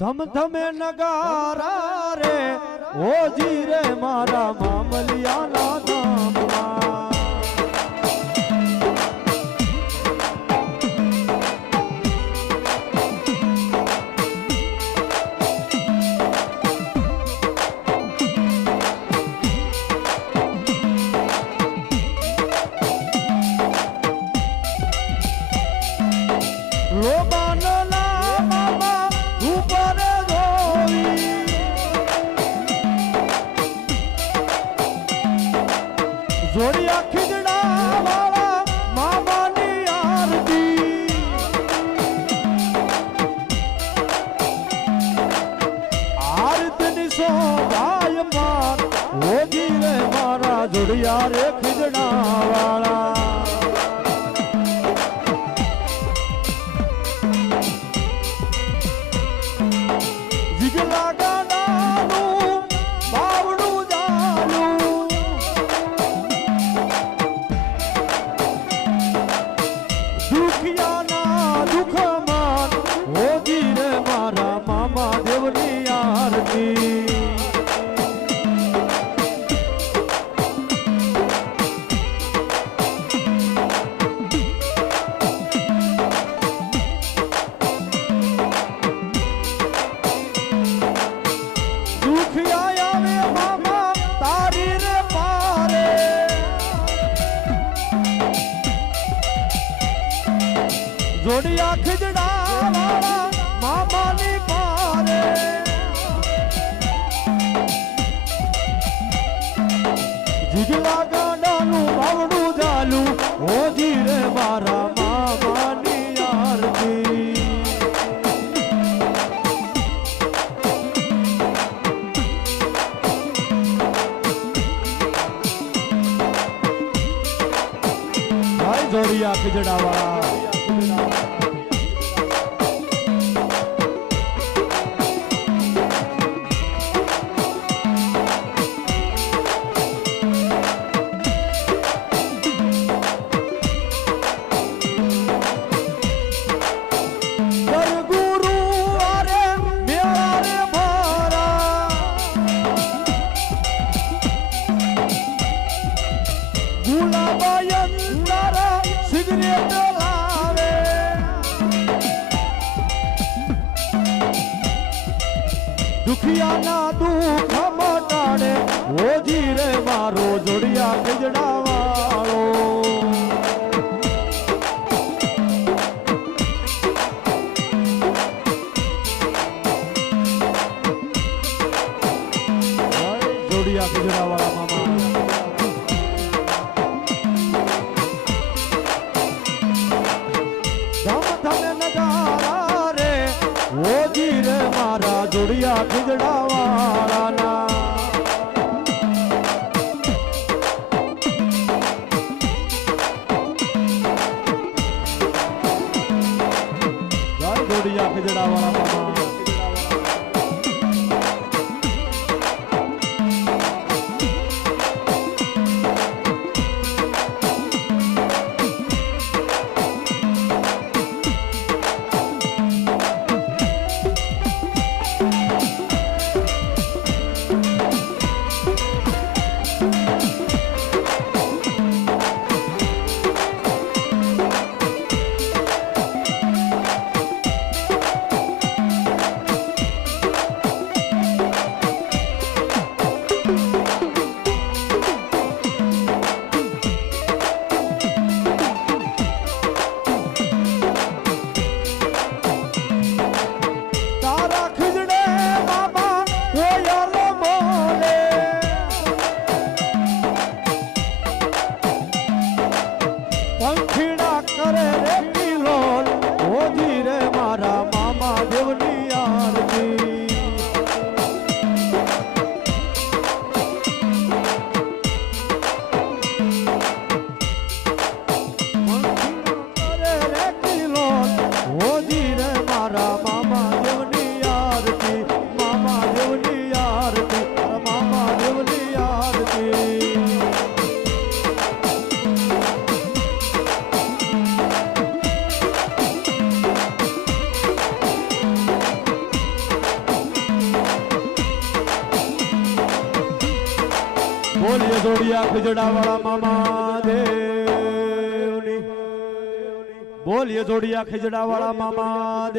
ધમ ધમે નગારા રે ઓજી રે મારા મામલિયાના ધામમાં. જોડિયા રે ખીજણા વાળા જોડિયા ખીજડા વાળા મામાની પારે. જીગલા ગાડાનું બાવડું જાલું હોજી રે મારા મામાની આરતી. જોડિયા ખીજડા વાળા દુખિયાના દુઃખ મટાડે. ઓજી રે મારો જોડિયા ખીજડા વાળો જોડિયા ખીજડા વાળા જોડિયા ખીજડા વાળાના જોડિયા ખીજડા વાળા બોલીએ જોડિયા ખીજડા વાળા મામા દેવની. બોલીએ જોડિયા ખીજડા વાળા મામા